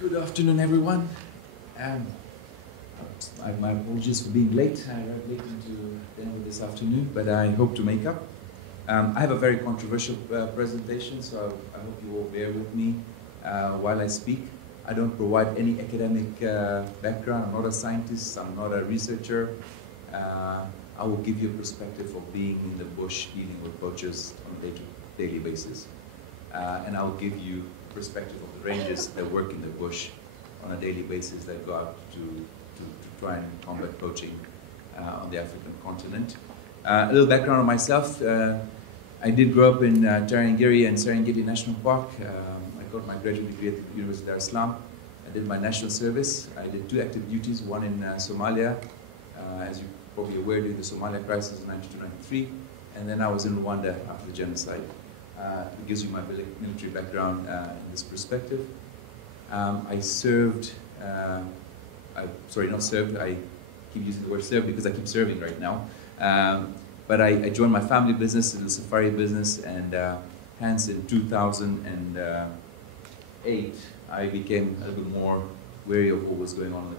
Good afternoon, everyone. My apologies for being late. I arrived late into dinner this afternoon, but I hope to make up. I have a very controversial presentation, so I hope you all bear with me while I speak. I don't provide any academic background. I'm not a scientist. I'm not a researcher. I will give you a perspective of being in the bush, dealing with poachers on a daily basis. And I'll give you perspective of the rangers that work in the bush on a daily basis that go out to try and combat poaching on the African continent. A little background on myself. I did grow up in Margery and Serengeti National Park. I got my graduate degree at the University of Dar, Salaam. I did my national service. I did 2 active duties, one in Somalia, as you're probably aware, during the Somalia crisis in 1992-93, and then I was in Rwanda after the genocide. It gives you my military background in this perspective. I served, sorry, not served, I keep using the word served because I keep serving right now. But I joined my family business, the safari business, and hence in 2008, I became a little bit more wary of what was going on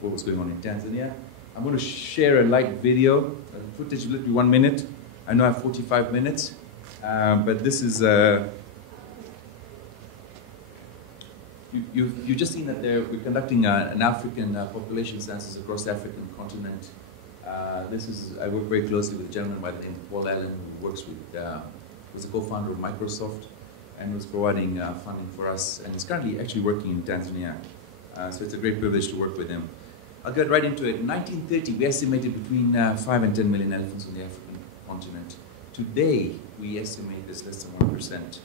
what was going on in Tanzania. I'm going to share a light video, footage, literally 1 minute. I know I have 45 minutes. But this is, you've just seen that we're conducting an African population census across the African continent. I work very closely with a gentleman by the name of Paul Allen, who works with, was a co-founder of Microsoft and was providing funding for us, and is currently actually working in Tanzania. So it's a great privilege to work with him. I'll get right into it. In 1930, we estimated between 5 and 10 million elephants on the African continent. Today, we estimate there's less than 1%.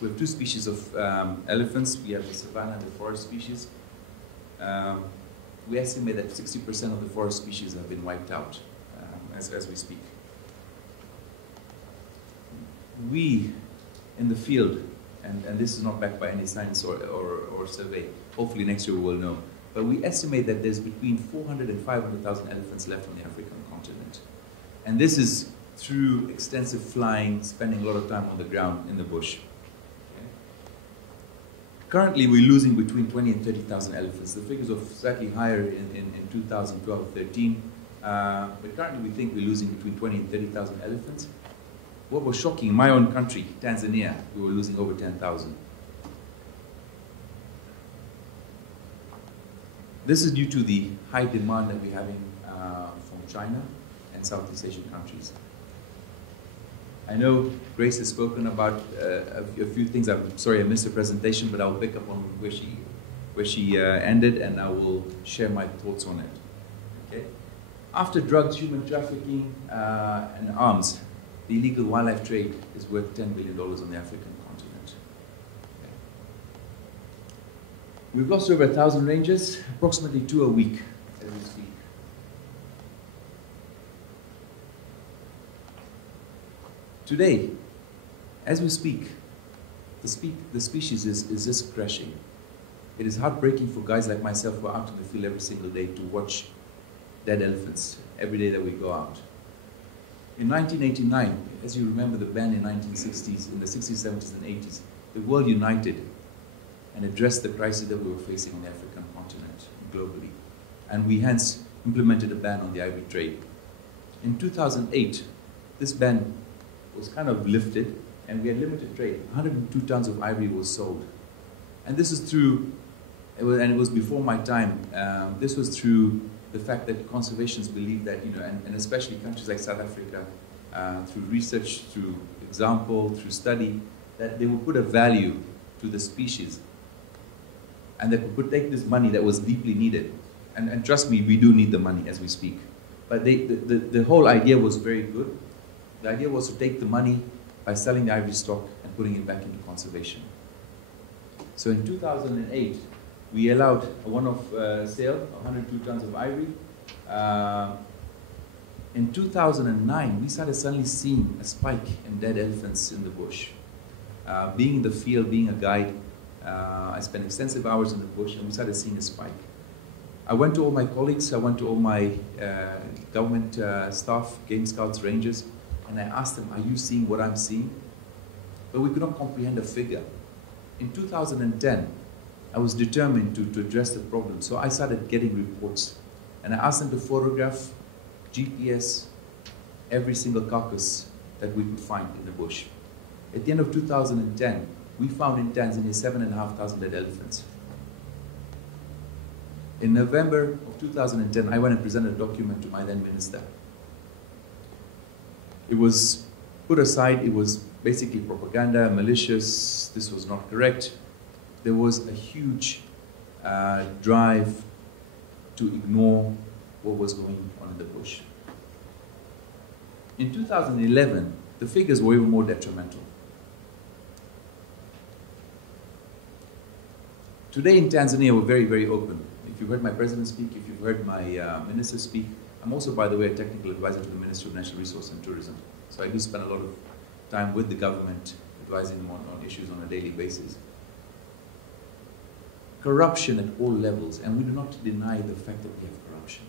We have 2 species of elephants. We have the savanna and the forest species. We estimate that 60% of the forest species have been wiped out as we speak. We, in the field, and this is not backed by any science or survey, hopefully next year we will know, but we estimate that there's between 400 and 500,000 elephants left on the African continent. And this is through extensive flying, spending a lot of time on the ground in the bush. Okay. Currently, we're losing between 20 and 30,000 elephants. The figures are slightly higher in 2012-13, but currently we think we're losing between 20 and 30,000 elephants. What was shocking, in my own country, Tanzania, we were losing over 10,000. This is due to the high demand that we're having from China and Southeast Asian countries. I know Grace has spoken about a few things. I'm sorry I missed the presentation, but I'll pick up on where she ended, and I will share my thoughts on it. Okay? After drugs, human trafficking, and arms, the illegal wildlife trade is worth $10 billion on the African continent. Okay. We've lost over 1,000 rangers, approximately 2 a week as we speak. Today, as we speak, the species is just crashing. It is heartbreaking for guys like myself who are out in the field every single day to watch dead elephants every day that we go out. In 1989, as you remember the ban in the 1960s, in the 60s, 70s, and 80s, the world united and addressed the crisis that we were facing on the African continent globally. And we hence implemented a ban on the ivory trade. In 2008, this ban was kind of lifted, and we had limited trade. 102 tons of ivory was sold. And this is through, and it was before my time, this was through the fact that conservationists believe that, and especially countries like South Africa, through research, through example, through study, that they would put a value to the species, and they could take this money that was deeply needed. And trust me, we do need the money as we speak. But the whole idea was very good. The idea was to take the money by selling the ivory stock and putting it back into conservation. So in 2008, we allowed a one-off sale of 102 tons of ivory. In 2009, we started suddenly seeing a spike in dead elephants in the bush. Being in the field, being a guide, I spent extensive hours in the bush, and we started seeing a spike. I went to all my colleagues, I went to all my government staff, game scouts, rangers, and I asked them, are you seeing what I'm seeing? But we could not comprehend a figure. In 2010, I was determined to address the problem. So I started getting reports. And I asked them to photograph, GPS, every single carcass that we could find in the bush. At the end of 2010, we found in Tanzania 7,500 dead elephants. In November of 2010, I went and presented a document to my then minister. It was put aside, it was basically propaganda, malicious, this was not correct. There was a huge drive to ignore what was going on in the bush. In 2011, the figures were even more detrimental. Today in Tanzania, we're very, very open. If you've heard my president speak, if you've heard my minister speak, I'm also, by the way, a technical advisor to the Ministry of Natural Resources and Tourism. So I do spend a lot of time with the government, advising them on issues on a daily basis. Corruption at all levels, and we do not deny the fact that we have corruption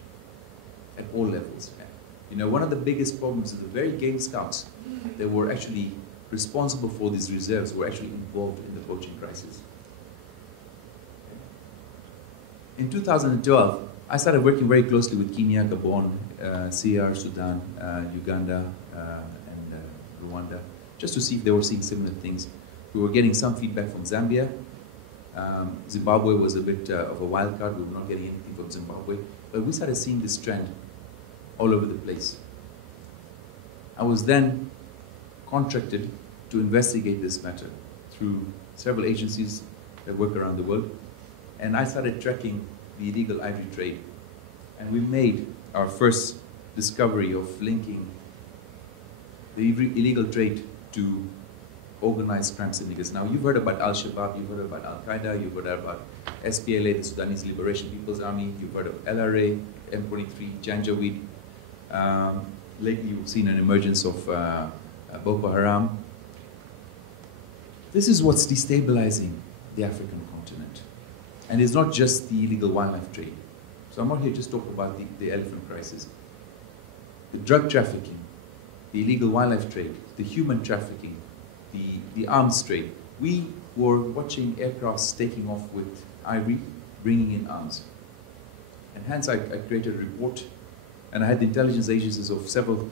at all levels. You know, one of the biggest problems is the very game scouts that were actually responsible for these reserves were actually involved in the poaching crisis. In 2012, I started working very closely with Kenya, Gabon, CR, Sudan, Uganda, and Rwanda, just to see if they were seeing similar things. We were getting some feedback from Zambia. Zimbabwe was a bit of a wild card. We were not getting anything from Zimbabwe. But we started seeing this trend all over the place. I was then contracted to investigate this matter through several agencies that work around the world. And I started tracking the illegal ivory trade. And we made our first discovery of linking the illegal trade to organized crime syndicates. Now, you've heard about Al-Shabaab, you've heard about Al-Qaeda, you've heard about SPLA, the Sudanese Liberation People's Army, you've heard of LRA, M23, Janjaweed. Lately, you've seen an emergence of Boko Haram. This is what's destabilizing the African continent. And it's not just the illegal wildlife trade. So I'm not here just to talk about the elephant crisis. The drug trafficking, the illegal wildlife trade, the human trafficking, the arms trade. We were watching aircrafts taking off with ivory, bringing in arms. And hence I created a report, and I had the intelligence agencies of several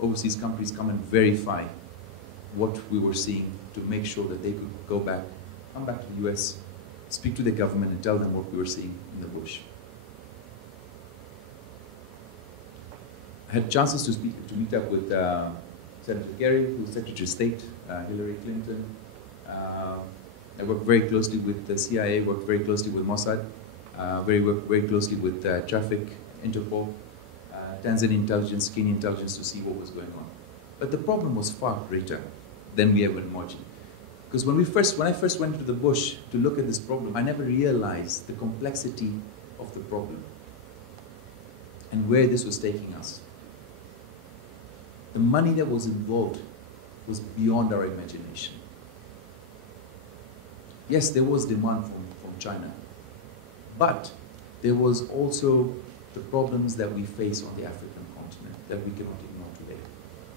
overseas companies come and verify what we were seeing to make sure that they could go back, come back to the US, speak to the government and tell them what we were seeing in the bush. I had chances to meet up with Senator Kerry, who's Secretary of State, Hillary Clinton. I worked very closely with the CIA, worked very closely with Mossad, worked very closely with Traffic, Interpol, Tanzanian intelligence, Kenyan intelligence to see what was going on. But the problem was far greater than we ever imagined. Because when I first went to the bush to look at this problem, I never realized the complexity of the problem and where this was taking us. The money that was involved was beyond our imagination. Yes, there was demand from China, but there was also the problems that we face on the African continent that we cannot ignore today.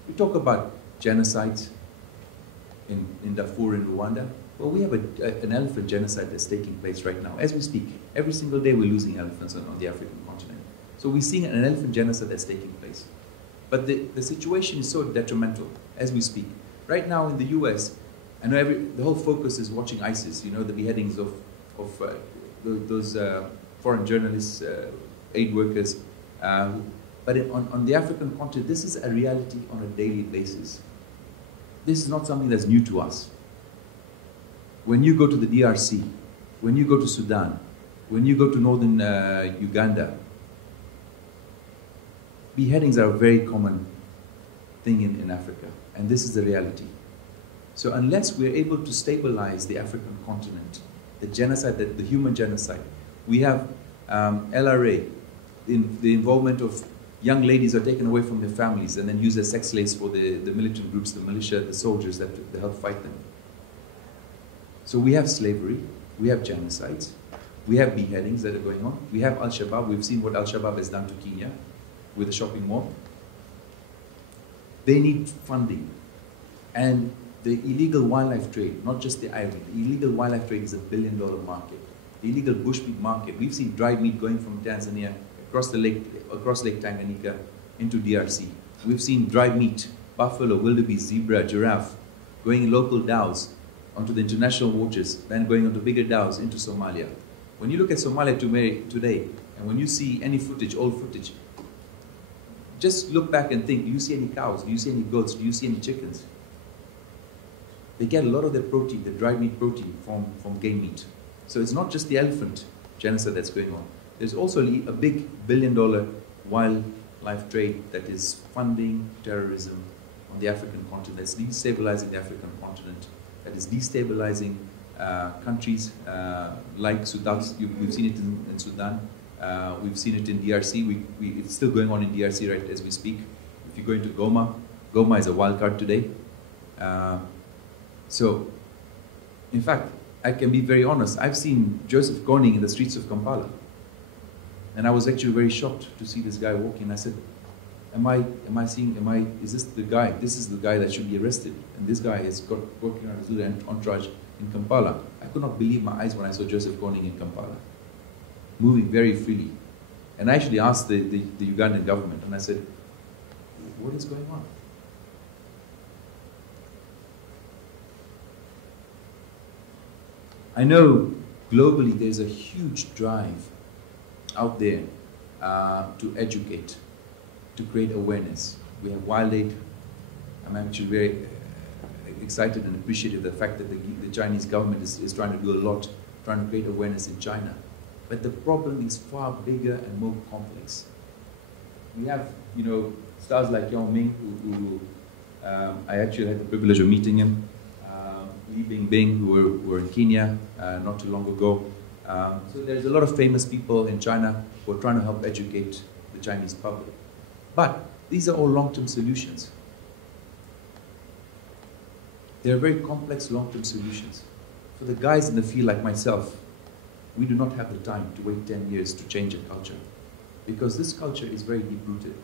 We talk about genocides in Darfur in Rwanda. Well, we have an elephant genocide that's taking place right now, as we speak. Every single day we're losing elephants on the African continent. So we're seeing an elephant genocide that's taking place. But the situation is so detrimental as we speak. Right now in the US, I know the whole focus is watching ISIS, you know, the beheadings of those foreign journalists, aid workers. But on the African continent, this is a reality on a daily basis. This is not something that's new to us. When you go to the DRC, when you go to Sudan, when you go to northern Uganda, beheadings are a very common thing in Africa, and this is the reality. So unless we're able to stabilize the African continent, the genocide, the human genocide, we have LRA, the involvement of young ladies are taken away from their families and then used as sex slaves for the militant groups, the militia, the soldiers that help fight them. So we have slavery, we have genocides, we have beheadings that are going on, we have Al-Shabaab, we've seen what Al-Shabaab has done to Kenya with the shopping mall. They need funding. And the illegal wildlife trade, not just the ivory, the illegal wildlife trade is $1 billion market. the illegal bushmeat market. We've seen dried meat going from Tanzania across Lake Tanganyika into DRC. We've seen dried meat, buffalo, wildebeest, zebra, giraffe, going in local dhows onto the international waters, then going onto bigger dhows into Somalia. When you look at Somalia today, and when you see any footage, old footage, just look back and think, do you see any cows? Do you see any goats? Do you see any chickens? They get a lot of their protein, the dried meat protein, from game meat. So it's not just the elephant genocide that's going on. There's also a big billion-dollar wildlife trade that is funding terrorism on the African continent, that's destabilizing the African continent, that is destabilizing countries like Sudan. We've seen it in Sudan. We've seen it in DRC. It's still going on in DRC right as we speak. If you go into Goma, Goma is a wild card today. So, in fact, I can be very honest. I've seen Joseph Kony in the streets of Kampala. And I was actually very shocked to see this guy walking. I said, is this the guy? This is the guy that should be arrested. And this guy is working on his little entourage in Kampala. I could not believe my eyes when I saw Joseph Kony in Kampala, moving very freely. And I actually asked the Ugandan government, and I said, what is going on? I know globally there's a huge drive out there to educate, to create awareness. We have Wild Aid. I'm actually very excited and appreciative of the fact that the Chinese government is trying to do a lot, trying to create awareness in China. But the problem is far bigger and more complex. We have, stars like Yao Ming, who I actually had the privilege of meeting him. Li Bingbing, who were in Kenya not too long ago. So there's a lot of famous people in China who are trying to help educate the Chinese public. But these are all long-term solutions. They're very complex long-term solutions. For the guys in the field like myself, we do not have the time to wait 10 years to change a culture, because this culture is very deep-rooted.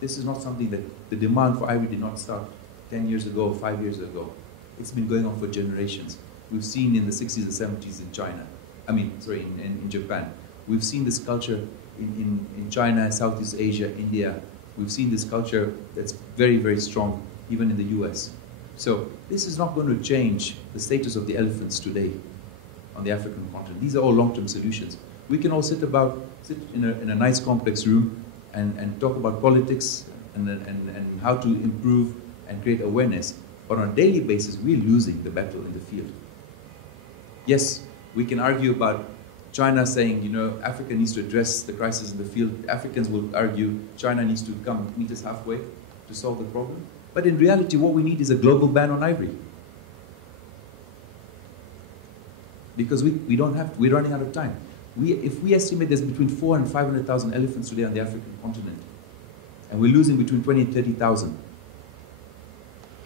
This is not something that the demand for ivory did not start 10 years ago, 5 years ago. It's been going on for generations. We've seen in the 60s and 70s in China. In Japan. We've seen this culture in China, Southeast Asia, India. We've seen this culture that's very, very strong, even in the US. So this is not going to change the status of the elephants today on the African continent. These are all long-term solutions. We can all sit in a nice complex room and talk about politics and how to improve and create awareness. But on a daily basis, we're losing the battle in the field. Yes, we can argue about China saying, Africa needs to address the crisis in the field. Africans will argue China needs to come meet us halfway to solve the problem. But in reality, what we need is a global ban on ivory. Because we're running out of time. If we estimate there's between 400,000 and 500,000 elephants today on the African continent, and we're losing between 20 and 30,000,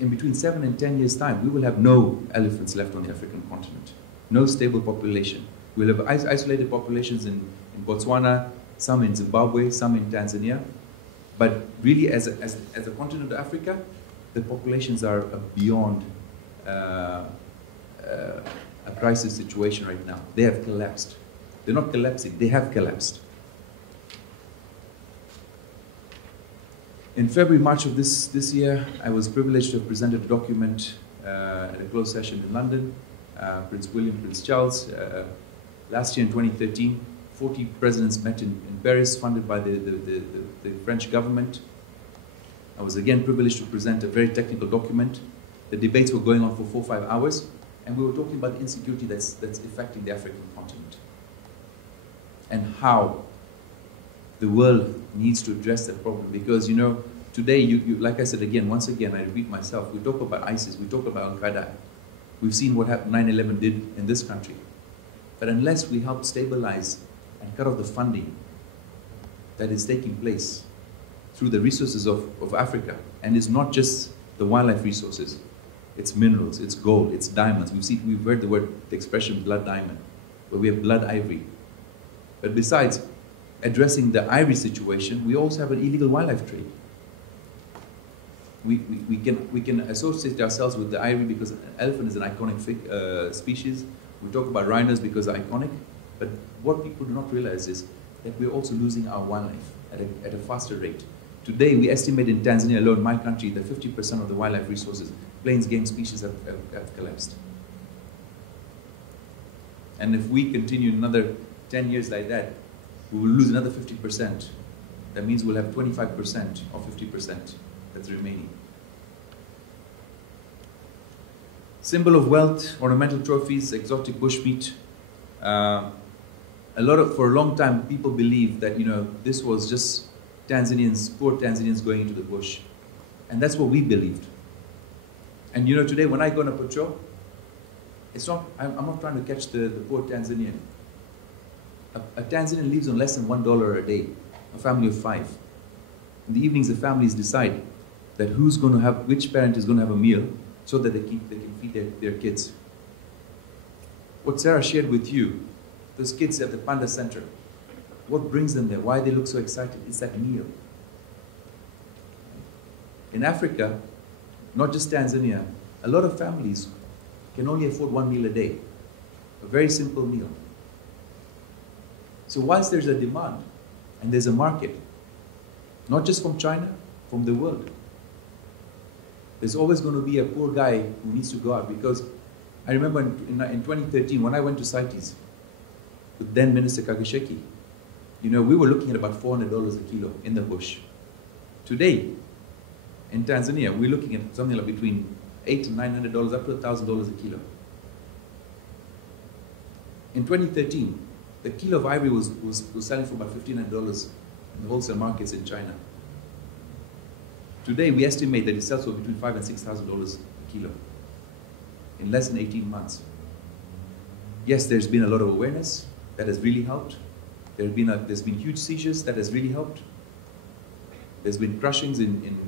in between 7 and 10 years' time, we will have no elephants left on the African continent. No stable population. We'll have isolated populations in Botswana, some in Zimbabwe, some in Tanzania. But really, as a continent of Africa, the populations are beyond a crisis situation right now. They have collapsed. They're not collapsing, they have collapsed. In February, March of this year, I was privileged to have presented a document at a closed session in London. Prince William, Prince Charles. Last year in 2013, 40 presidents met in Paris, funded by the French government. I was again privileged to present a very technical document. The debates were going on for 4 or 5 hours, and we were talking about the insecurity that's affecting the African continent, and how the world needs to address that problem. Because, today, like I said again, once again, I repeat myself, we talk about ISIS, we talk about Al-Qaeda. We've seen what 9/11 did in this country. But unless we help stabilize and cut off the funding that is taking place through the resources of Africa, and it's not just the wildlife resources, it's minerals, it's gold, it's diamonds. We've heard the expression blood diamond, where we have blood ivory. But besides addressing the ivory situation, we also have an illegal wildlife trade. We can associate ourselves with the ivory because an elephant is an iconic species. We talk about rhinos because they're iconic. But what people do not realize is that we're also losing our wildlife at a faster rate. Today, we estimate in Tanzania alone, my country, that 50% of the wildlife resources, plains game species have collapsed. And if we continue another 10 years like that, we will lose another 50%. That means we'll have 25% or 50% that's remaining. Symbol of wealth, ornamental trophies, exotic bushmeat. For a long time, people believed that, this was just Tanzanians, poor Tanzanians going into the bush. And that's what we believed. And today when I go on a patrol, I'm not trying to catch the poor Tanzanian. A Tanzanian lives on less than $1 a day, a family of 5. In the evenings, the families decide that which parent is going to have a meal so that they can feed their kids. What Sarah shared with you, those kids at the Panda Center, what brings them there? Why they look so excited? It's that meal. In Africa, not just Tanzania, a lot of families can only afford one meal a day, a very simple meal. So whilst there's a demand and there's a market, not just from China, from the world, there's always going to be a poor guy who needs to go out. Because I remember in 2013, when I went to CITES with then Minister Kagasheki, we were looking at about $400 a kilo in the bush. Today, in Tanzania, we're looking at something like between $800 and $900, up to $1,000 a kilo. In 2013, the kilo of ivory was selling for about $1,500 in the wholesale markets in China. Today, we estimate that it sells for between $5,000 and $6,000 a kilo in less than 18 months. Yes, there's been a lot of awareness that has really helped. There's been huge seizures that has really helped. There's been crushings in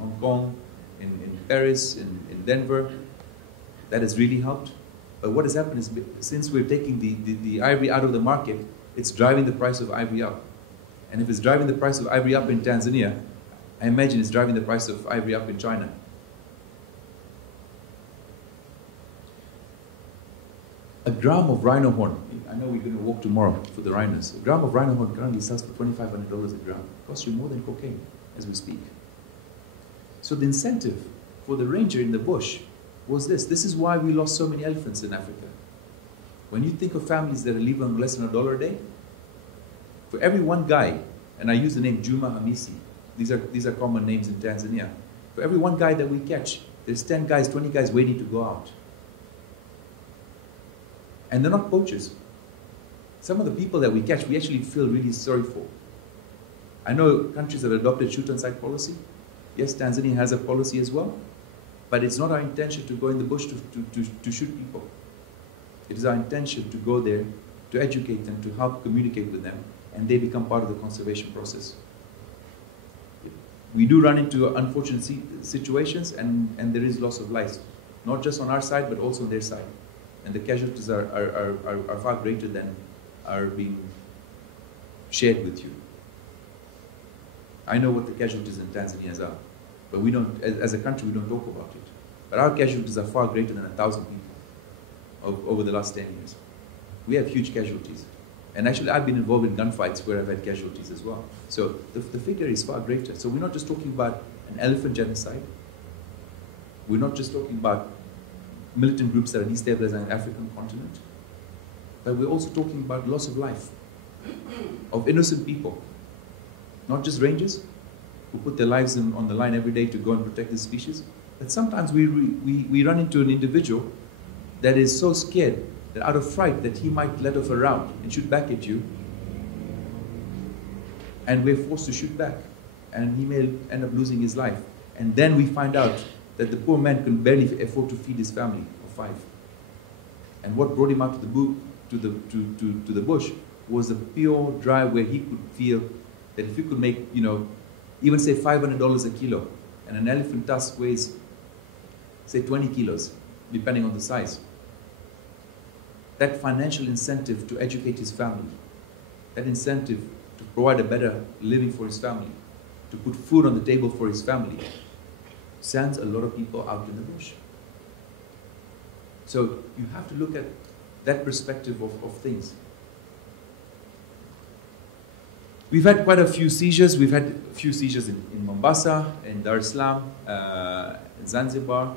Hong Kong, in Paris, in Denver. That has really helped. But what has happened is, since we're taking the ivory out of the market, it's driving the price of ivory up. And if it's driving the price of ivory up in Tanzania, I imagine it's driving the price of ivory up in China. A gram of rhino horn, I know we're going to walk tomorrow for the rhinos. A gram of rhino horn currently sells for $2,500 a gram. It costs you more than cocaine as we speak. So the incentive for the ranger in the bush was this. This is why we lost so many elephants in Africa. When you think of families that are living on less than $1 a day, for every one guy, and I use the name Juma Hamisi, these are common names in Tanzania. For every one guy that we catch, there's 10 guys, 20 guys waiting to go out. And they're not poachers. Some of the people that we catch, we actually feel really sorry for. I know countries have adopted shoot-on-sight policy. Yes, Tanzania has a policy as well. But it's not our intention to go in the bush to shoot people. It is our intention to go there, to educate them, to help communicate with them, and they become part of the conservation process. We do run into unfortunate situations, and there is loss of life, not just on our side, but also on their side. And the casualties are far greater than are being shared with you. I know what the casualties in Tanzania are, but we don't, as a country, we don't talk about it. But our casualties are far greater than 1,000 people over the last 10 years. We have huge casualties. And actually, I've been involved in gunfights where I've had casualties as well. So the figure is far greater. So we're not just talking about an elephant genocide. We're not just talking about militant groups that are destabilizing the African continent. But we're also talking about loss of life, of innocent people. Not just rangers, who put their lives on the line every day to go and protect the species. But sometimes we run into an individual that is so scared that out of fright that he might let off a round and shoot back at you, and we're forced to shoot back, and he may end up losing his life. And then we find out that the poor man can barely afford to feed his family of 5. And what brought him out to the bush was a pure drive where he could feel that if he could make, even say $500 a kilo, and an elephant tusk weighs, say 20 kilos, depending on the size, that financial incentive to educate his family, that incentive to provide a better living for his family, to put food on the table for his family, sends a lot of people out in the bush. So you have to look at that perspective of things. We've had quite a few seizures. We've had a few seizures in Mombasa, in Dar es Salaam, in Zanzibar.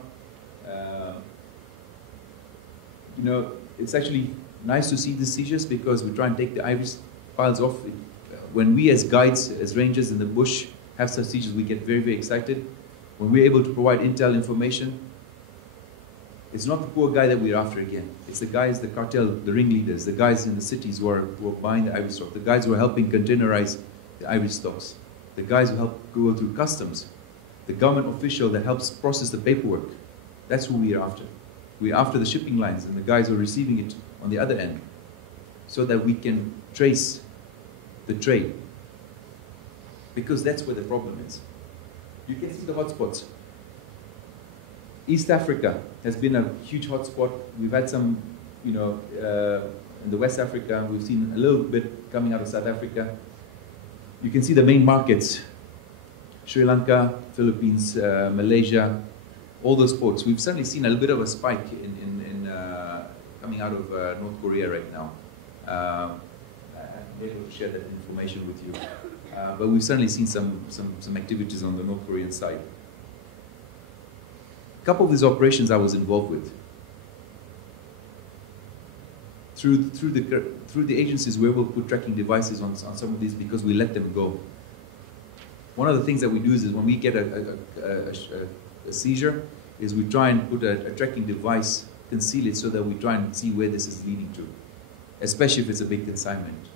You know, it's actually nice to see the seizures because we try and take the ivory files off. When we as guides, as rangers in the bush have such seizures, we get very, very excited. When we're able to provide intel information, it's not the poor guy that we're after again. It's the guys, the cartel, the ringleaders, the guys in the cities who are buying the ivory stock, the guys who are helping containerize the ivory stocks, the guys who help go through customs, the government official that helps process the paperwork. That's who we are after. We're after the shipping lines and the guys who are receiving it on the other end, so that we can trace the trade. Because that's where the problem is. You can see the hotspots. East Africa has been a huge hotspot. We've had some, you know, in the West Africa, we've seen a little bit coming out of South Africa. You can see the main markets: Sri Lanka, Philippines, Malaysia, all those ports. We've certainly seen a little bit of a spike coming out of North Korea right now. I'm able to share that information with you. But we've certainly seen some activities on the North Korean side. A couple of these operations I was involved with. Through the agencies, we will put tracking devices on some of these because we let them go. One of the things that we do is when we get a seizure, is we try and put a tracking device, conceal it so that we try and see where this is leading to, especially if it's a big consignment.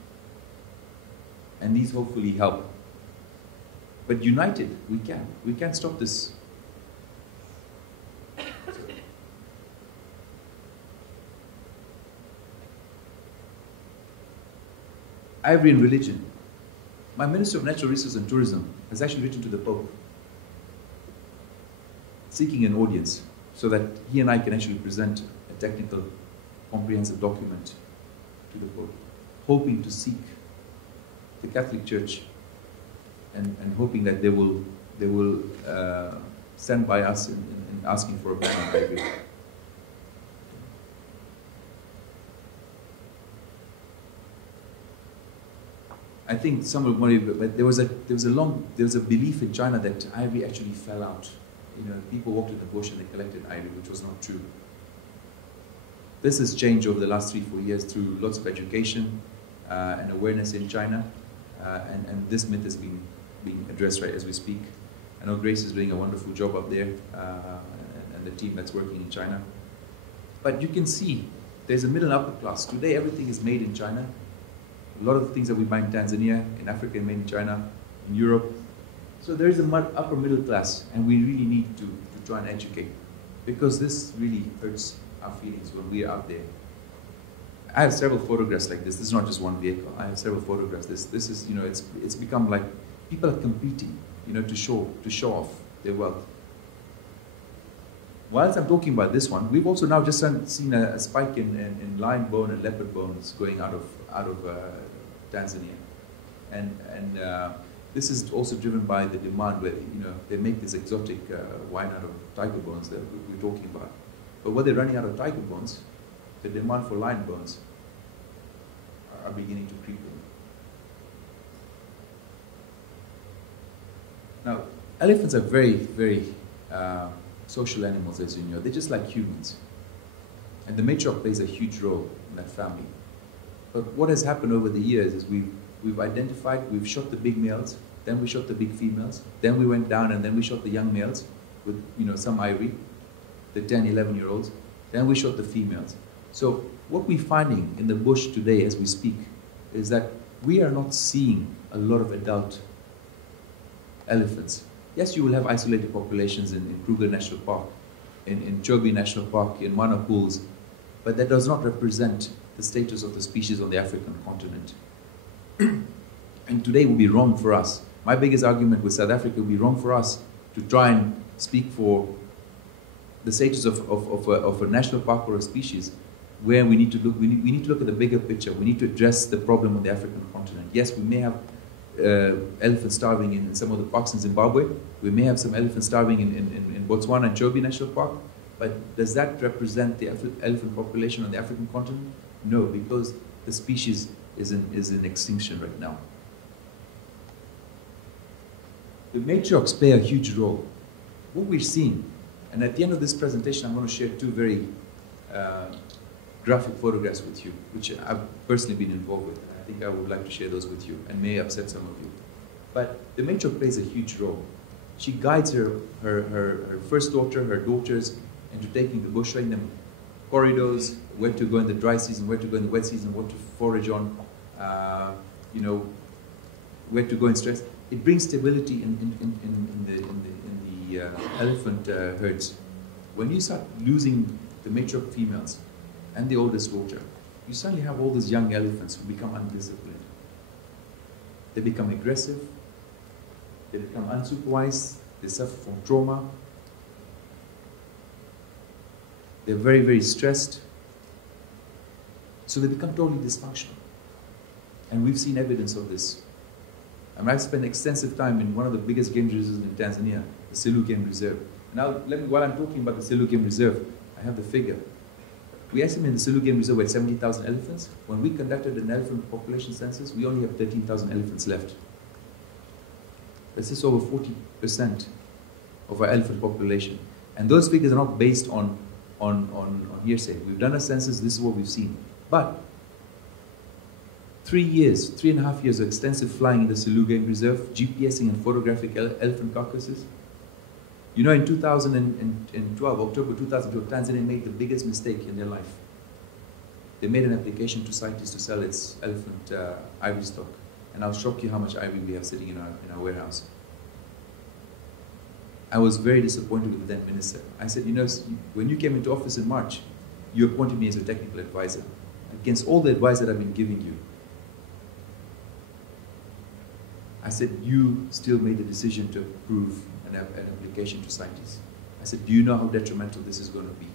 And these hopefully help. But united, we can. We can stop this. Ivory and religion. My Minister of Natural Resources and Tourism has actually written to the Pope, seeking an audience so that he and I can actually present a technical, comprehensive document to the Pope, hoping to seek the Catholic Church and hoping that they will stand by us in asking for a ban on ivory. I think some of but there was a belief in China that ivory actually fell out. You know, people walked in the bush and they collected ivory, which was not true. This has changed over the last 3-4 years through lots of education and awareness in China, and this myth is being addressed right as we speak. I know Grace is doing a wonderful job up there, and the team that's working in China. But you can see there's a middle and upper class. Today everything is made in China. A lot of the things that we buy in Tanzania, in Africa, made in China, in Europe. So there is a upper middle class, and we really need to try and educate, because this really hurts our feelings when we are out there. I have several photographs like this. This is not just one vehicle. I have several photographs. This is, you know, it's become like people are competing, you know, to show off their wealth. Whilst I'm talking about this one, we've also now just seen a spike in lion bone and leopard bones going out of Tanzania, and this is also driven by the demand where, you know, they make this exotic wine out of tiger bones that we're talking about. But when they're running out of tiger bones, the demand for lion bones are beginning to creep in. Now, elephants are very, very social animals, as you know. They're just like humans. And the matriarch plays a huge role in that family. But what has happened over the years is we've identified, we've shot the big males, then we shot the big females, then we went down and then we shot the young males with, you know, some ivory, the 10, 11-year-olds, then we shot the females. So what we're finding in the bush today as we speak is that we are not seeing a lot of adult elephants. Yes, you will have isolated populations in Kruger National Park, in Chobe National Park, in Mana Pools, but that does not represent the status of the species on the African continent. And today would be wrong for us. My biggest argument with South Africa would be wrong for us to try and speak for the status of a national park or a species, where we need to look. We need to look at the bigger picture. We need to address the problem on the African continent. Yes, we may have elephants starving in some of the parks in Zimbabwe. We may have some elephants starving in Botswana and Chobe National Park. But does that represent the elephant population on the African continent? No, because the species is in extinction right now. the matriarchs play a huge role. What we're seeing, and at the end of this presentation, I'm going to share two very graphic photographs with you, which I've personally been involved with. I think I would like to share those with you, and may upset some of you. But the matriarch plays a huge role. She guides her first daughter, her daughters, into taking the bush, showing them corridors, where to go in the dry season, where to go in the wet season, what to forage on, you know, where to go in stress. It brings stability in the elephant herds. When you start losing the matriarch females and the oldest daughter, you suddenly have all these young elephants who become undisciplined. They become aggressive, they become unsupervised, they suffer from trauma, they're very, very stressed, so they become totally dysfunctional. And we've seen evidence of this. I mean, I've spent extensive time in one of the biggest game reserves in Tanzania, the Selous Game Reserve. Now, while I'm talking about the Selous Game Reserve, I have the figure. We estimate the Selous Game Reserve had 70,000 elephants. When we conducted an elephant population census, we only have 13,000 elephants left. That's just over 40% of our elephant population. And those figures are not based on hearsay. We've done a census, this is what we've seen. But 3.5 years of extensive flying in the Selous Game Reserve, GPSing and photographing elephant carcasses. You know, in 2012, October 2012, Tanzania made the biggest mistake in their life. They made an application to CITES to sell its elephant ivory stock. And I'll shock you how much ivory we have sitting in our warehouse. I was very disappointed with the then minister. I said, you know, when you came into office in March, you appointed me as a technical advisor. Against all the advice that I've been giving you, I said, you still made the decision to approve an application to CITES. I said, do you know how detrimental this is going to be?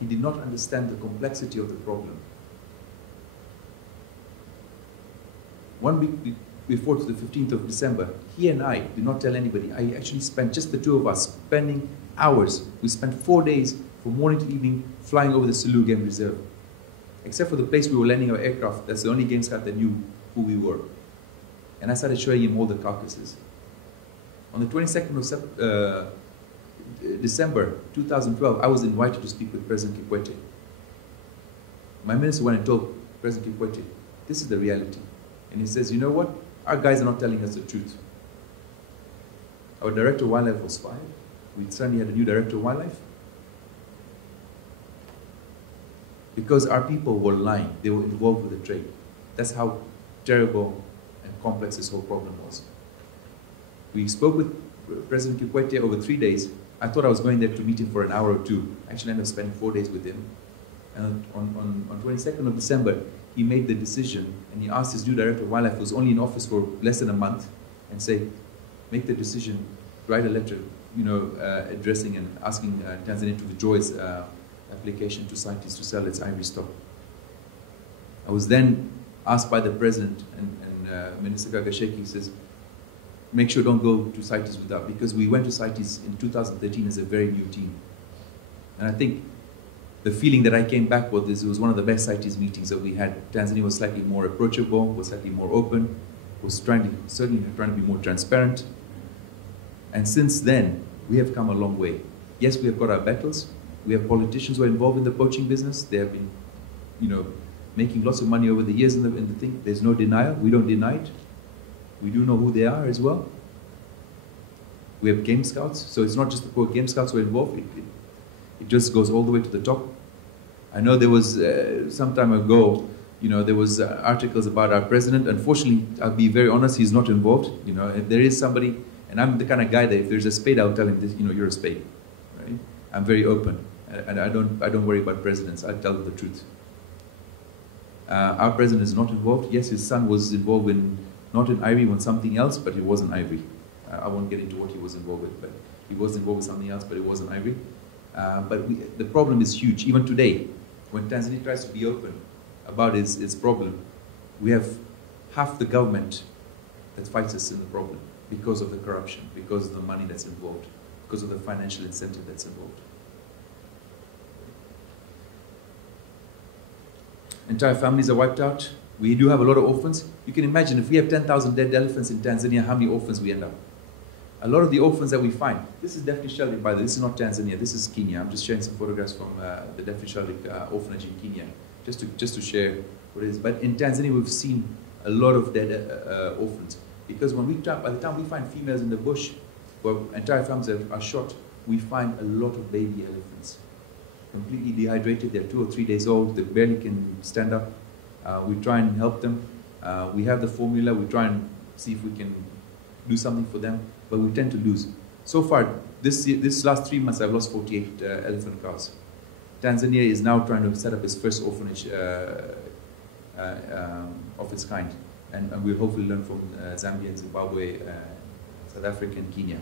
He did not understand the complexity of the problem. 1 week before, to the 15th of December, he and I did not tell anybody. I actually spent, just the two of us, spending hours. We spent 4 days from morning to evening flying over the Selous Game Reserve. Except for the place we were landing our aircraft, that's the only game scout that knew who we were. And I started showing him all the carcasses. On the 22nd of December 2012, I was invited to speak with President Kikwete. My minister went and told President Kikwete, this is the reality. And he says, you know what? Our guys are not telling us the truth. Our director of wildlife was fired. We suddenly had a new director of wildlife. Because our people were lying. They were involved with the trade. That's how terrible and complex this whole problem was. We spoke with President Kikwete over 3 days. I thought I was going there to meet him for an hour or two. I actually ended up spending 4 days with him. And on 22nd of December, he made the decision, and he asked his new director of wildlife, who was only in office for less than a month, and say, make the decision, write a letter, you know, addressing and asking Tanzania to withdraw its application to CITES to sell its ivory stock. I was then asked by the president and Minister Kagasheki, he says, make sure don't go to CITES without, because we went to CITES in 2013 as a very new team. And I think the feeling that I came back with is it was one of the best CITES meetings that we had. Tanzania was slightly more approachable, was slightly more open, was certainly trying to be more transparent. And since then, we have come a long way. Yes, we have got our battles. We have politicians who are involved in the poaching business. They have been, you know, making lots of money over the years in the thing. There's no denial. We don't deny it. We do know who they are as well. We have game scouts. So it's not just the poor game scouts who are involved. It just goes all the way to the top. I know there was, some time ago, you know, there was articles about our president. Unfortunately, I'll be very honest, he's not involved. You know, if there is somebody, and I'm the kind of guy that if there's a spade, I'll tell him, this, you know, you're a spade. Right? I'm very open, and I don't worry about presidents. I tell them the truth. Our president is not involved. Yes, his son was involved in, not in ivory, in something else, but it wasn't ivory. I won't get into what he was involved with, but he was involved with something else, but it wasn't ivory. But the problem is huge. Even today, when Tanzania tries to be open about its problem, we have half the government that fights us in the problem because of the corruption, because of the money that's involved, because of the financial incentive that's involved. Entire families are wiped out. We do have a lot of orphans. You can imagine if we have 10,000 dead elephants in Tanzania, how many orphans we end up. a lot of the orphans that we find, this is definitely sheltered, by the way, this is not Tanzania, this is Kenya. I'm just sharing some photographs from the definitely sheltered orphanage in Kenya, just to share what it is. But in Tanzania, we've seen a lot of dead orphans. Because when by the time we find females in the bush, where entire families are shot, we find a lot of baby elephants. Completely dehydrated, they're 2 or 3 days old, they barely can stand up. We try and help them. We have the formula, we try and see if we can do something for them, but we tend to lose. So far, this last 3 months, I've lost 48 elephant cows. Tanzania is now trying to set up its first orphanage of its kind. And we'll hopefully learn from Zambia and Zimbabwe, South Africa and Kenya,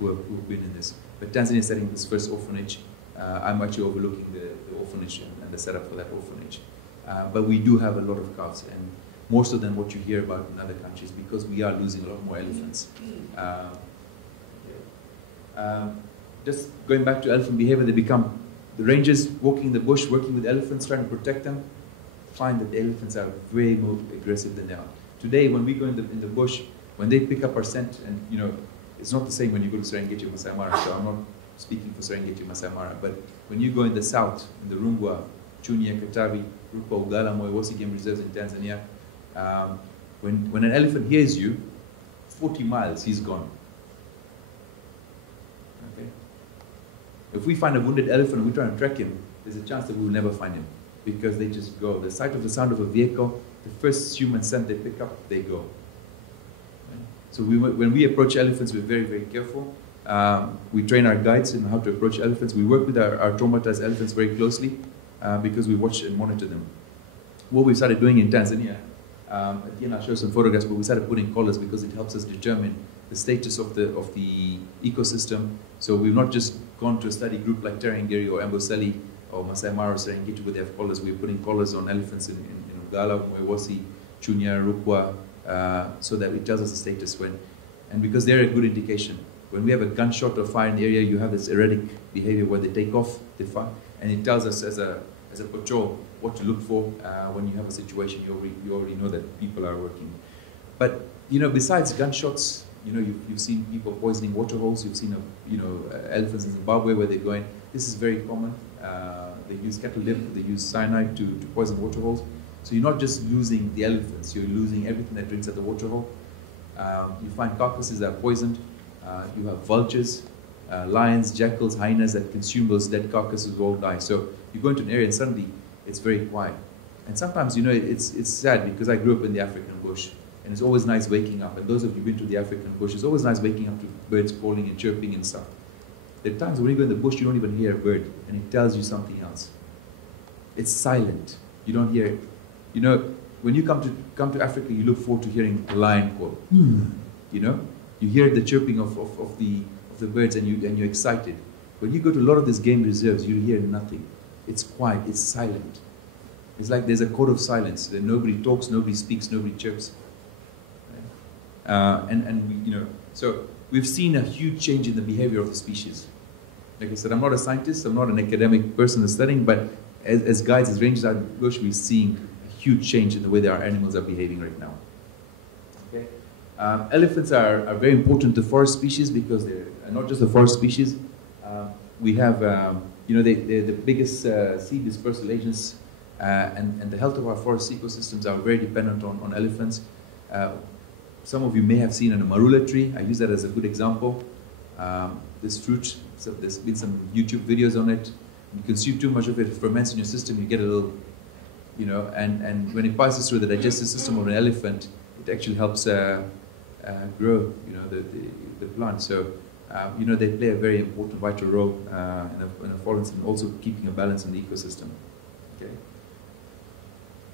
who've been in this. But Tanzania is setting this first orphanage. I'm actually overlooking the orphanage and the setup for that orphanage. But we do have a lot of calves, and most of them what you hear about in other countries, because we are losing a lot more elephants. Just going back to elephant behavior, they become, the rangers walking the bush, working with elephants, trying to protect them, find that the elephants are way more aggressive than they are. Today, when we go in the bush, when they pick up our scent, and you know, it's not the same when you go to Serengeti or Masai Mara, so I'm not speaking for Serengeti or Masai Mara, but when you go in the south, in the Rungwa, Chunya, Katavi, Rukwa, Ugala, Moewosi game reserves in Tanzania, when an elephant hears you, 40 miles, he's gone. Okay? If we find a wounded elephant and we try to track him, there's a chance that we will never find him, because they just go. The sight of the sound of a vehicle, the first human scent they pick up, they go. Right? So when we approach elephants, we're very, very careful. We train our guides in how to approach elephants. We work with our traumatized elephants very closely because we watch and monitor them. What we started doing in Tanzania, again I'll show some photographs, but we started putting collars because it helps us determine the status of the ecosystem. So we've not just gone to a study group like Terengeri or Amboseli or Masai Mara or Serengeti where they have collars. We're putting collars on elephants in Ugala, Moewosi, Chunya, Rukwa, so that it tells us the status when, and because they're a good indication. When we have a gunshot or fire in the area, you have this erratic behavior where they take off, they fire, and it tells us as a patrol what to look for when you have a situation. You already know that people are working. But you know, besides gunshots, you know, you've seen people poisoning water holes. You've seen elephants in Zimbabwe where they're going. This is very common. They use cattle lip, they use cyanide to poison water holes. So you're not just losing the elephants, you're losing everything that drinks at the water hole. You find carcasses that are poisoned. You have vultures, lions, jackals, hyenas that consume those dead carcasses will all die. So you go into an area and suddenly it's very quiet. And sometimes, you know, it's sad because I grew up in the African bush, and it's always nice waking up. And those of you who've been to the African bush, it's always nice waking up to birds calling and chirping and stuff. There are times when you go in the bush, you don't even hear a bird, and it tells you something else. It's silent. You don't hear it. You know, when you come to Africa, you look forward to hearing a lion call. You know, you hear the chirping of the birds, and you're excited. When you go to a lot of these game reserves, you hear nothing. It's quiet. It's silent. It's like there's a code of silence. That nobody talks, nobody speaks, nobody chirps. And you know, so we've seen a huge change in the behavior of the species. Like I said, I'm not a scientist, I'm not an academic person studying, but as guides, as rangers out in the bush, we're seeing a huge change in the way that our animals are behaving right now. Okay? Elephants are very important to forest species because they're not just a forest species. We have, you know, they're the biggest seed dispersal agents, and the health of our forest ecosystems are very dependent on elephants. Some of you may have seen a marula tree. I use that as a good example. This fruit, so there's been some YouTube videos on it. You consume too much of it, it ferments in your system, you get a little, you know, and when it passes through the digestive system of an elephant, it actually helps grow, you know, the plant. So, you know, they play a very important vital role in a forest and also keeping a balance in the ecosystem. Okay.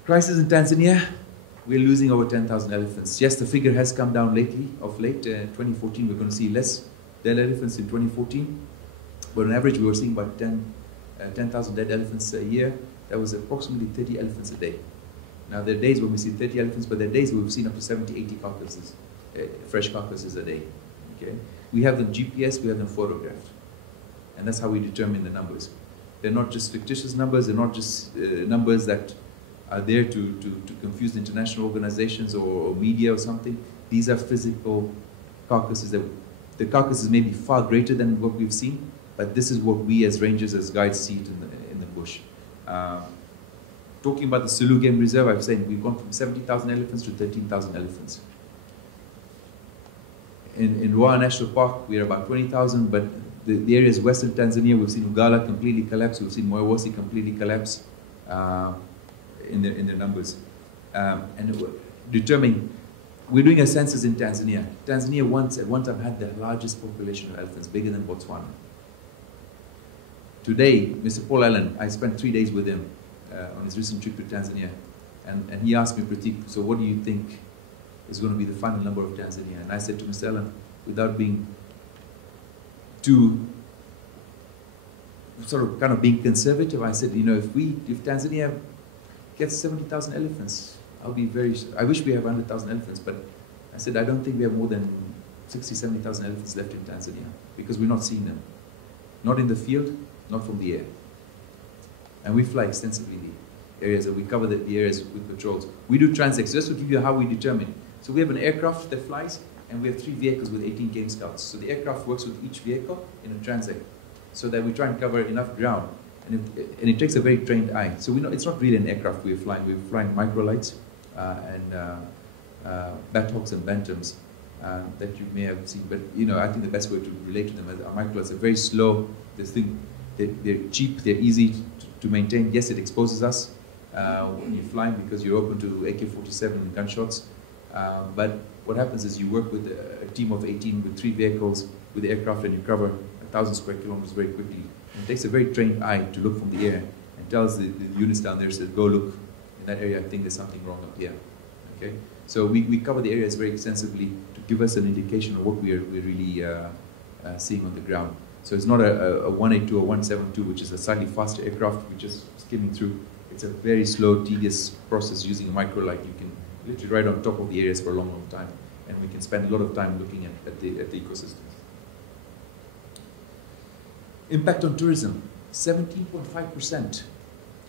Crisis in Tanzania. We're losing over 10,000 elephants. Yes, the figure has come down lately. Of late, 2014, we're going to see less dead elephants in 2014. But on average, we were seeing about 10,000 dead elephants a year. That was approximately 30 elephants a day. Now, there are days when we see 30 elephants, but there are days where we've seen up to 70, 80 carcasses, fresh carcasses a day. Okay? We have them GPS, we have them photographed. And that's how we determine the numbers. They're not just fictitious numbers, they're not just numbers that are there to confuse international organizations or media or something. These are physical carcasses that The carcass is maybe far greater than what we've seen, but this is what we as rangers, as guides, see it in the bush. Talking about the Sulu Game Reserve, I've said we've gone from 70,000 elephants to 13,000 elephants. In Ruaha National Park, we're about 20,000, but the areas western Tanzania, we've seen Ugala completely collapse, we've seen Moyawosi completely collapse in their numbers. And we're doing a census in Tanzania. Tanzania at one time had the largest population of elephants, bigger than Botswana. Today, Mr. Paul Allen, I spent 3 days with him on his recent trip to Tanzania, and he asked me, Pratik, so what do you think is going to be the final number of Tanzania? And I said to Mr. Allen, without being too sort of kind of being conservative, I said, you know, if Tanzania gets 70,000 elephants, I wish we have 100,000 elephants, but I said, I don't think we have more than 60, 70,000 elephants left in Tanzania, because we're not seeing them. Not in the field, not from the air. And we fly extensively the areas, and we cover the areas with patrols. We do transects, just to give you how we determine. So we have an aircraft that flies, and we have 3 vehicles with 18 game scouts. So the aircraft works with each vehicle in a transect, so that we try and cover enough ground. And it takes a very trained eye. So we know it's not really an aircraft we're flying microlights and Bathawks and Bantams that you may have seen. But you know, I think the best way to relate to them is microlights are very slow. They're cheap, they're easy to maintain. Yes, it exposes us when you're flying because you're open to AK-47 gunshots. But what happens is you work with a team of 18 with 3 vehicles with the aircraft, and you cover 1,000 square kilometers very quickly. And it takes a very trained eye to look from the air and tells the units down there, says, go look in that area, I think there's something wrong up here. Okay? So we cover the areas very extensively to give us an indication of what we're really seeing on the ground. So it's not a 182 or 172, which is a slightly faster aircraft, we're just skimming through. It's a very slow, tedious process using a microlight. You can literally ride on top of the areas for a long, long time. And we can spend a lot of time looking at the ecosystems. Impact on tourism. 17.5%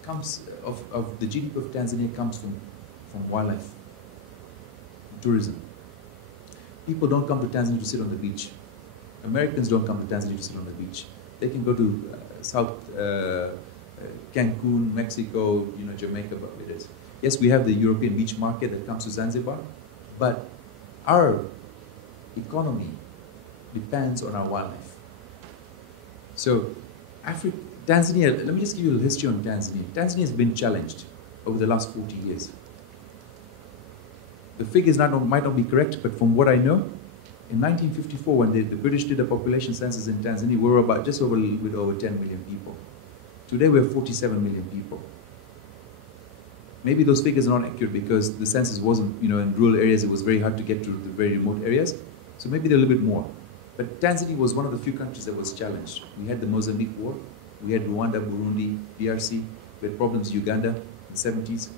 comes of the GDP of Tanzania comes from wildlife, tourism. People don't come to Tanzania to sit on the beach. Americans don't come to Tanzania to sit on the beach. They can go to South Cancun, Mexico, you know, Jamaica, whatever it is. Yes, we have the European beach market that comes to Zanzibar, but our economy depends on our wildlife. So, Tanzania, let me just give you a little history on Tanzania. Tanzania has been challenged over the last 40 years. The figures might not be correct, but from what I know, in 1954, when the British did a population census in Tanzania, we were about just over 10 million people. Today, we're 47 million people. Maybe those figures are not accurate because the census wasn't, you know, in rural areas, it was very hard to get to the very remote areas. So maybe they're a little bit more. But Tanzania was one of the few countries that was challenged. We had the Mozambique War, we had Rwanda, Burundi, DRC, we had problems in Uganda in the 70s.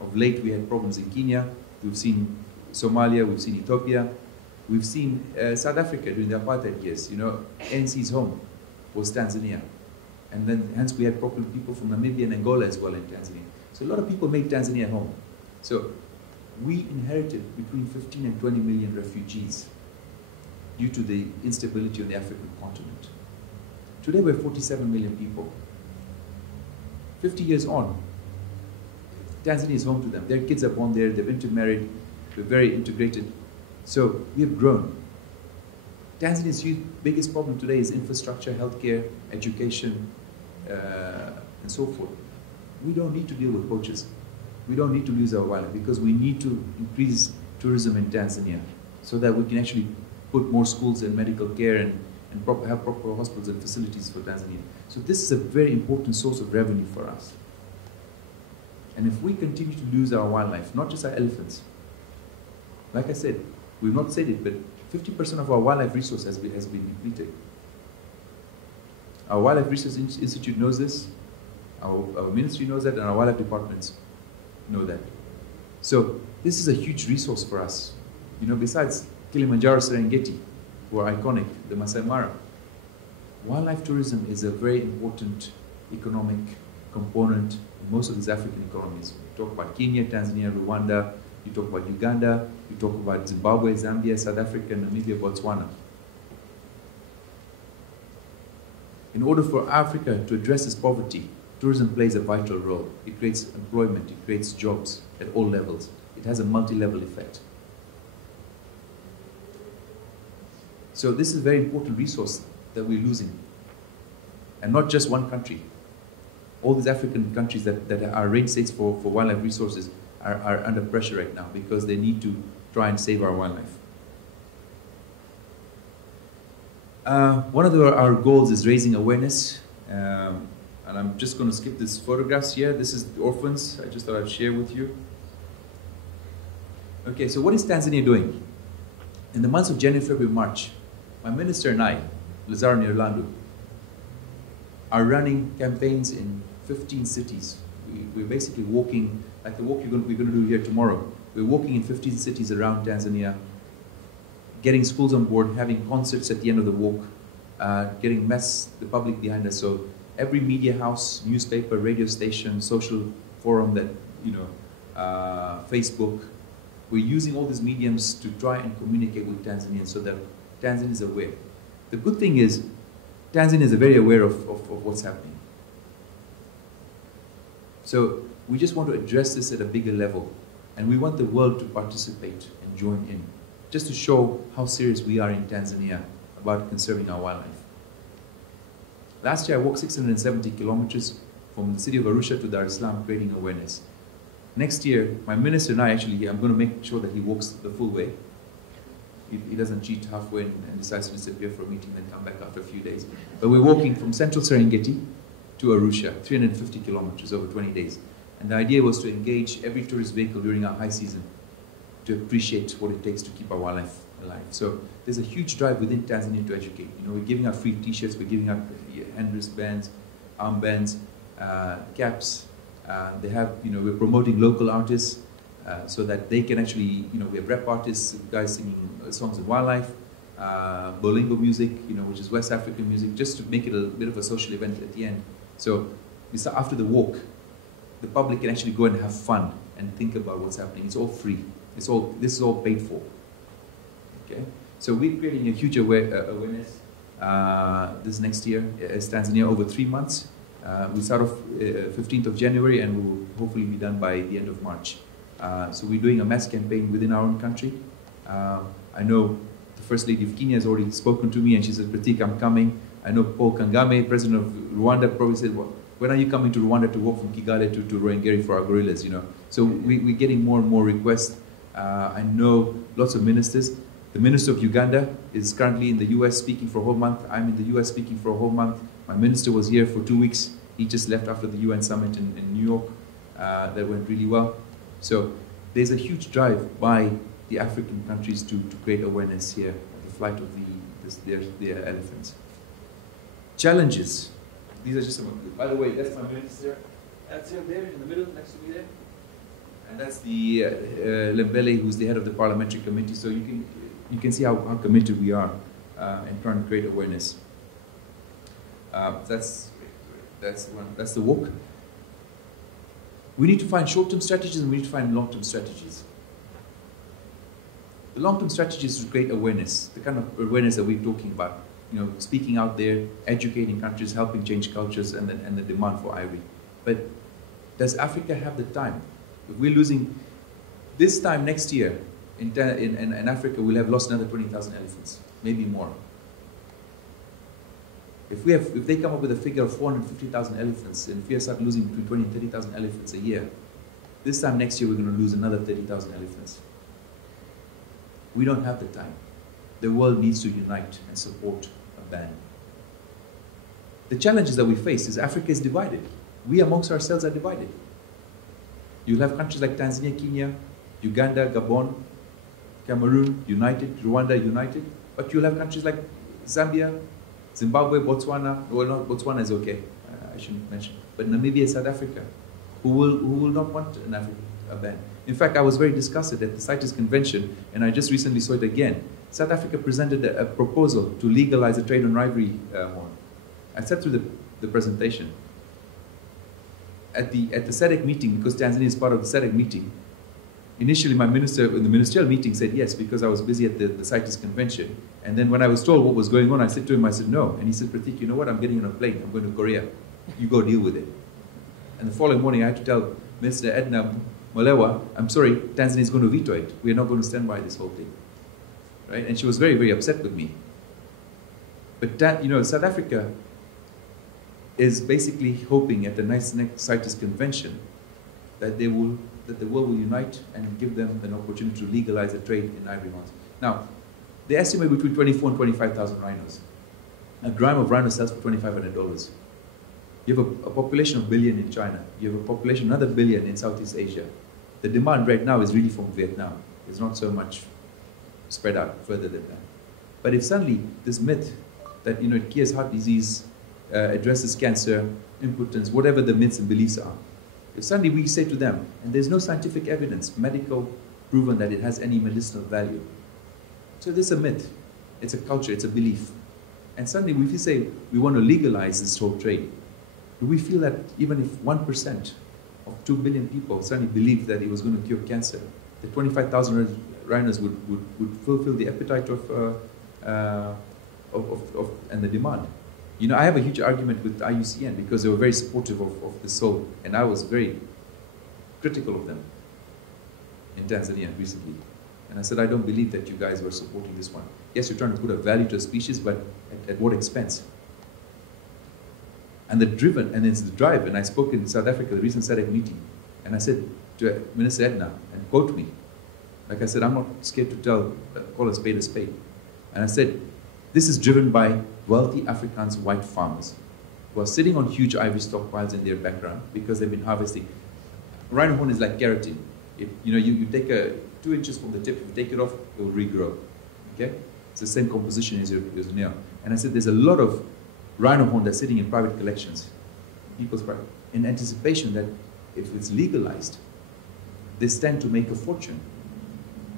Of late, we had problems in Kenya, we've seen Somalia, we've seen Ethiopia, we've seen South Africa during the apartheid years. You know, ANC's home was Tanzania. And then, hence, we had people from Namibia and Angola as well in Tanzania. So a lot of people made Tanzania home. So we inherited between 15 and 20 million refugees due to the instability on the African continent. Today we're 47 million people. 50 years on, Tanzania is home to them. Their kids are born there, they've intermarried, we're very integrated. So we have grown. Tanzania's biggest problem today is infrastructure, healthcare, education, and so forth. We don't need to deal with poachers. We don't need to lose our wildlife because we need to increase tourism in Tanzania so that we can actually put more schools and medical care and have proper hospitals and facilities for Tanzania. So this is a very important source of revenue for us. And if we continue to lose our wildlife, not just our elephants, like I said, we've not said it, but 50% of our wildlife resource has been depleted. Our Wildlife Research Institute knows this, our ministry knows that, and our wildlife departments know that. So this is a huge resource for us. You know, besides Kilimanjaro, Serengeti, who are iconic, the Masai Mara, wildlife tourism is a very important economic component in most of these African economies. You talk about Kenya, Tanzania, Rwanda, you talk about Uganda, you talk about Zimbabwe, Zambia, South Africa, Namibia, Botswana. In order for Africa to address its poverty, tourism plays a vital role. It creates employment, it creates jobs at all levels. It has a multi-level effect. So this is a very important resource that we're losing. And not just one country. All these African countries that are range states for wildlife resources are under pressure right now because they need to try and save our wildlife. One of our goals is raising awareness. And I'm just going to skip these photographs here. This is the orphans. I just thought I'd share with you. Okay, so what is Tanzania doing? In the months of January, February, March, my minister and I, Lazaro Nirlandu, are running campaigns in 15 cities. We're basically walking, like the walk we're going to do here tomorrow. We're walking in 15 cities around Tanzania, getting schools on board, having concerts at the end of the walk, getting the public behind us. So every media house, newspaper, radio station, social forum that, Facebook, we're using all these mediums to try and communicate with Tanzanians so that Tanzania is aware. The good thing is, Tanzania is very aware of what's happening. So we just want to address this at a bigger level. And we want the world to participate and join in, just to show how serious we are in Tanzania about conserving our wildlife. Last year I walked 670 kilometers from the city of Arusha to Dar es Salaam, creating awareness. Next year, my minister and I I'm going to make sure that he walks the full way. He doesn't cheat halfway and decides to disappear for a meeting and then come back after a few days. But we're walking from central Serengeti to Arusha, 350 kilometers over 20 days. And the idea was to engage every tourist vehicle during our high season to appreciate what it takes to keep our wildlife alive. So there's a huge drive within Tanzania to educate. We're giving out free t-shirts, we're giving out hand wristbands, armbands, caps. They have, we're promoting local artists so that they can actually, we have rap artists, guys singing songs of wildlife, Bolingo music, which is West African music, just to make it a bit of a social event at the end. So after the walk, the public can actually go and have fun and think about what's happening. It's all free. This is all paid for. Okay, so we're creating a huge awareness this next year as Tanzania over 3 months. We start off 15th of January and we'll hopefully be done by the end of March. So we're doing a mass campaign within our own country. I know the First Lady of Kenya has already spoken to me and she said, Pratik, I'm coming. I know Paul Kagame, President of Rwanda, probably said, well, when are you coming to Rwanda to walk from Kigali to Ruhengeri for our gorillas, So we're getting more and more requests. I know lots of ministers. The Minister of Uganda is currently in the US speaking for a whole month. I'm in the US speaking for a whole month. My minister was here for 2 weeks. He just left after the UN summit in New York. That went really well. So there's a huge drive by the African countries to create awareness here of the flight of the elephants. Challenges. These are just some of them. By the way, that's my minister. That's him there in the middle, next to me there. And that's the Lembele, who's the head of the parliamentary committee. So you can see how committed we are in trying to create awareness. That's the walk. We need to find short-term strategies and we need to find long-term strategies. The long-term strategy is to create awareness, the kind of awareness that we're talking about. Speaking out there, educating countries, helping change cultures, and the demand for ivory. But does Africa have the time? If we're losing this time next year in Africa, we'll have lost another 20,000 elephants, maybe more. If they come up with a figure of 450,000 elephants, and if we start losing between 20 and 30,000 elephants a year, this time next year we're going to lose another 30,000 elephants. We don't have the time. The world needs to unite and support a ban. The challenges that we face is Africa is divided. We amongst ourselves are divided. You'll have countries like Tanzania, Kenya, Uganda, Gabon, Cameroon united, Rwanda united, but you'll have countries like Zambia, Zimbabwe, Botswana. Well, not Botswana is okay. I shouldn't mention, but Namibia, South Africa, who will not want a ban. In fact, I was very disgusted at the CITES convention, and I just recently saw it again. South Africa presented a proposal to legalize the trade on ivory horn. I sat through the presentation. At the SADC meeting, because Tanzania is part of the SADC meeting, initially my minister in the ministerial meeting said yes because I was busy at the CITES convention. And then when I was told what was going on, I said to him, I said no. And he said, Pratik, you know what? I'm getting on a plane. I'm going to Korea. You go deal with it. And the following morning, I had to tell Mr. Edna Molewa, I'm sorry, Tanzania is going to veto it. We're not going to stand by this whole thing. Right? And she was very, very upset with me. But you know, South Africa is basically hoping at the next CITES convention that the world will unite and give them an opportunity to legalize the trade in ivory horns. Now, they estimate between 24 and 25,000 rhinos. A gram of rhino sells for $2,500. You have a population of 1 billion in China. You have a population, another 1 billion in Southeast Asia. The demand right now is really from Vietnam. It's not so much spread out further than that. But if suddenly this myth that, you know, it cures heart disease, addresses cancer, impotence, whatever the myths and beliefs are, if suddenly we say to them, and there's no scientific evidence, medical proven that it has any medicinal value. So this is a myth, it's a culture, it's a belief. And suddenly if we say we want to legalize this whole trade, do we feel that even if 1% of 2 billion people suddenly believed that it was going to cure cancer, the 25,000 rhinos would fulfill the appetite and the demand? You know, I have a huge argument with IUCN because they were very supportive of this whole, and I was very critical of them in Tanzania recently. And I said, I don't believe that you guys were supporting this one. Yes, you're trying to put a value to a species, but at what expense? And it's the drive, and I spoke in South Africa, the recent SADC meeting, and I said to Minister Edna, and quote me, like I said, I'm not scared to call a spade a spade. And I said, this is driven by wealthy Afrikaans white farmers who are sitting on huge ivory stockpiles in their background because they've been harvesting. Rhino horn is like keratin. You take 2 inches from the tip, if you take it off, it will regrow. Okay? It's the same composition as your nail. And I said there's a lot of rhino horn that's sitting in private collections, people's private, in anticipation that if it's legalized, they stand to make a fortune.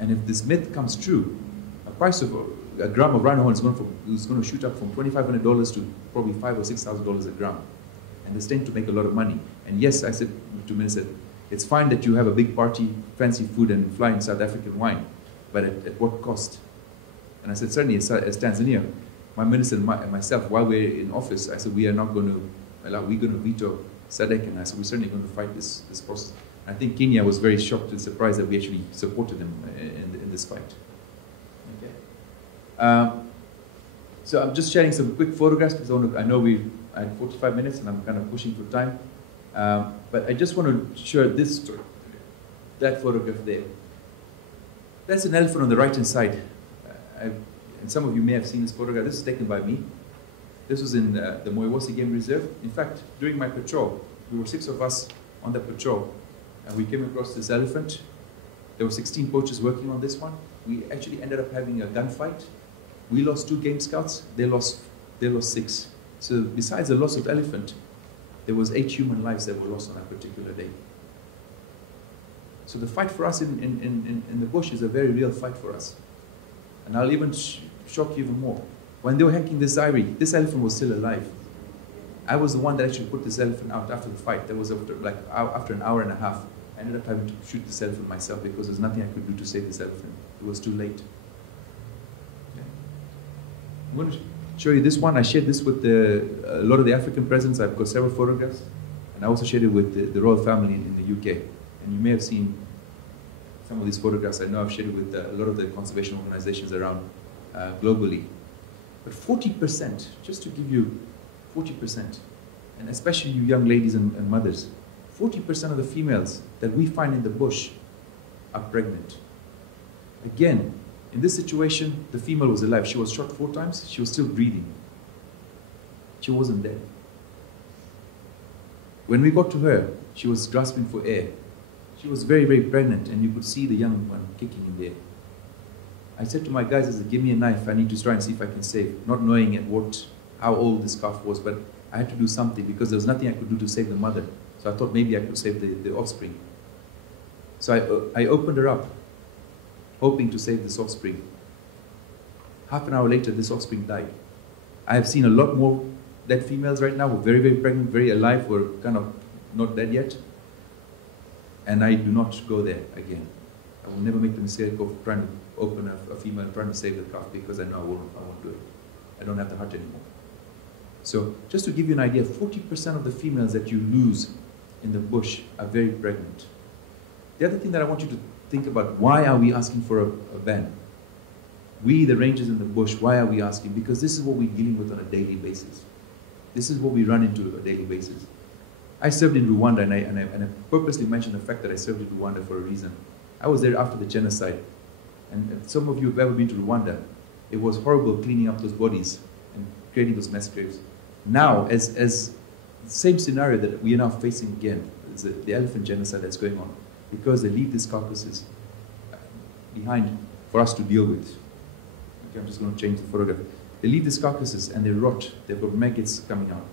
And if this myth comes true, a price of a gram of rhino horn is going to shoot up from $2,500 to probably $5,000 or $6,000 a gram. And they stand to make a lot of money. And yes, I said to Minister, it's fine that you have a big party, fancy food, and flying South African wine, but at what cost? And I said, certainly as Tanzania, my minister and myself, while we're in office, I said, we are not going to allow, we're going to veto SADC, and I said, we're certainly going to fight this process. And I think Kenya was very shocked and surprised that we actually supported them in this fight. Okay. So I'm just sharing some quick photographs because I know I had 45 minutes and I'm kind of pushing for time. But I just want to share that photograph there. That's an elephant on the right-hand side. And some of you may have seen this photograph. This is taken by me. This was in the Moiwosi Game Reserve. In fact, during my patrol, we were 6 of us on the patrol, and we came across this elephant. There were 16 poachers working on this one. We actually ended up having a gunfight. We lost 2 game scouts. They lost 6. So besides the loss of elephant, there was 8 human lives that were lost on that particular day. So the fight for us in the bush is a very real fight for us. And I'll even shock you even more. When they were hacking this ivory, this elephant was still alive. I was the one that actually put this elephant out after the fight. That was after an hour and a half. I ended up having to shoot this elephant myself because there's nothing I could do to save this elephant. It was too late. Okay. I'm going to show you this one. I shared this with a lot of the African presidents. I've got several photographs. And I also shared it with the royal family in the UK. And you may have seen some of these photographs. I know I've shared it with a lot of the conservation organizations around globally. But 40%, just to give you 40%, and especially you young ladies and mothers, 40% of the females that we find in the bush are pregnant. Again, in this situation, the female was alive. She was shot 4 times. She was still breathing. She wasn't dead. When we got to her, she was gasping for air. She was very, very pregnant, and you could see the young one kicking in there. I said to my guys, I said, give me a knife. I need to try and see if I can save. Not knowing how old this calf was, but I had to do something because there was nothing I could do to save the mother. So I thought maybe I could save the offspring. So I opened her up, hoping to save this offspring. Half an hour later, this offspring died. I have seen a lot more dead females right now who are very, very pregnant, very alive, who are kind of not dead yet. And I do not go there again. I will never make the mistake of trying to open a female and trying to save the calf because I know I won't do it. I don't have the heart anymore. So just to give you an idea, 40% of the females that you lose in the bush are very pregnant. The other thing that I want you to think about, why are we asking for a ban? We, the rangers in the bush, why are we asking? Because this is what we're dealing with on a daily basis. This is what we run into on a daily basis. I served in Rwanda, and I purposely mentioned the fact that I served in Rwanda for a reason. I was there after the genocide. And if some of you have ever been to Rwanda, it was horrible cleaning up those bodies and creating those mass graves. Now, as the same scenario that we are now facing again, is the elephant genocide that's going on, because they leave these carcasses behind for us to deal with. Okay, I'm just going to change the photograph. They leave these carcasses and they rot. They've got maggots coming out.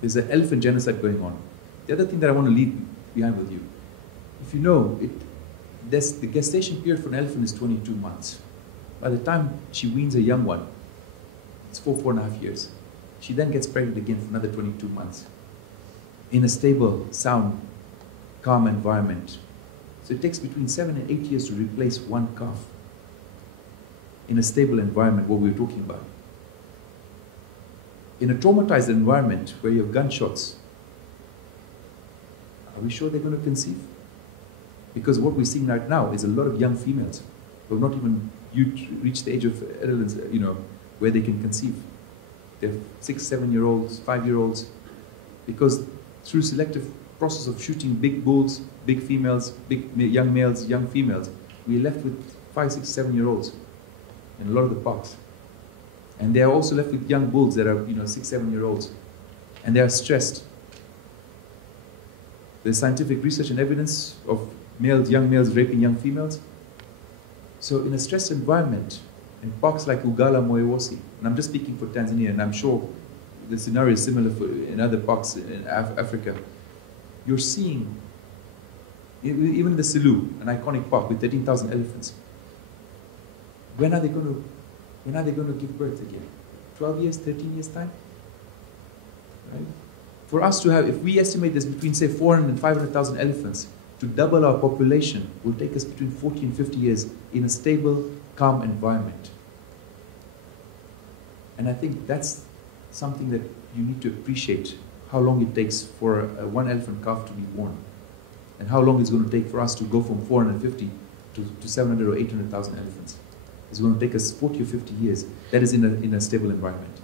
There's an elephant genocide going on. The other thing that I want to leave behind with you, if you know, the gestation period for an elephant is 22 months. By the time she weans a young one, it's 4.5 years. She then gets pregnant again for another 22 months in a stable, sound, calm environment. So it takes between 7 and 8 years to replace one calf in a stable environment, what we're talking about. In a traumatized environment where you have gunshots, are we sure they're going to conceive? Because what we're seeing right now is a lot of young females who have not even reached the age of adolescence, where they can conceive. They're 6, 7-year-olds, 5-year-olds, because through selective process of shooting big bulls, big females, big young males, young females, we're left with 5, 6, 7-year-olds in a lot of the parks. And they are also left with young bulls that are 6, 7-year-olds. And they are stressed. There's scientific research and evidence of young males raping young females. So in a stressed environment, in parks like Ugala, Moewosi, and I'm just speaking for Tanzania, and I'm sure the scenario is similar in other parks in Africa, you're seeing, even in the Salaam, an iconic park with 13,000 elephants, when are they going to give birth again? 12 years, 13 years time? Right? For us to have, if we estimate there's between, say, 400 and 500,000 elephants, to double our population will take us between 40 and 50 years in a stable, calm environment. And I think that's something that you need to appreciate, how long it takes for one elephant calf to be born, and how long it's going to take for us to go from 450 to 700 or 800,000 elephants. It's going to take us 40 or 50 years. That is in a stable environment.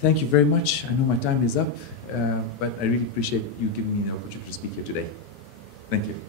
Thank you very much. I know my time is up, but I really appreciate you giving me the opportunity to speak here today. Thank you.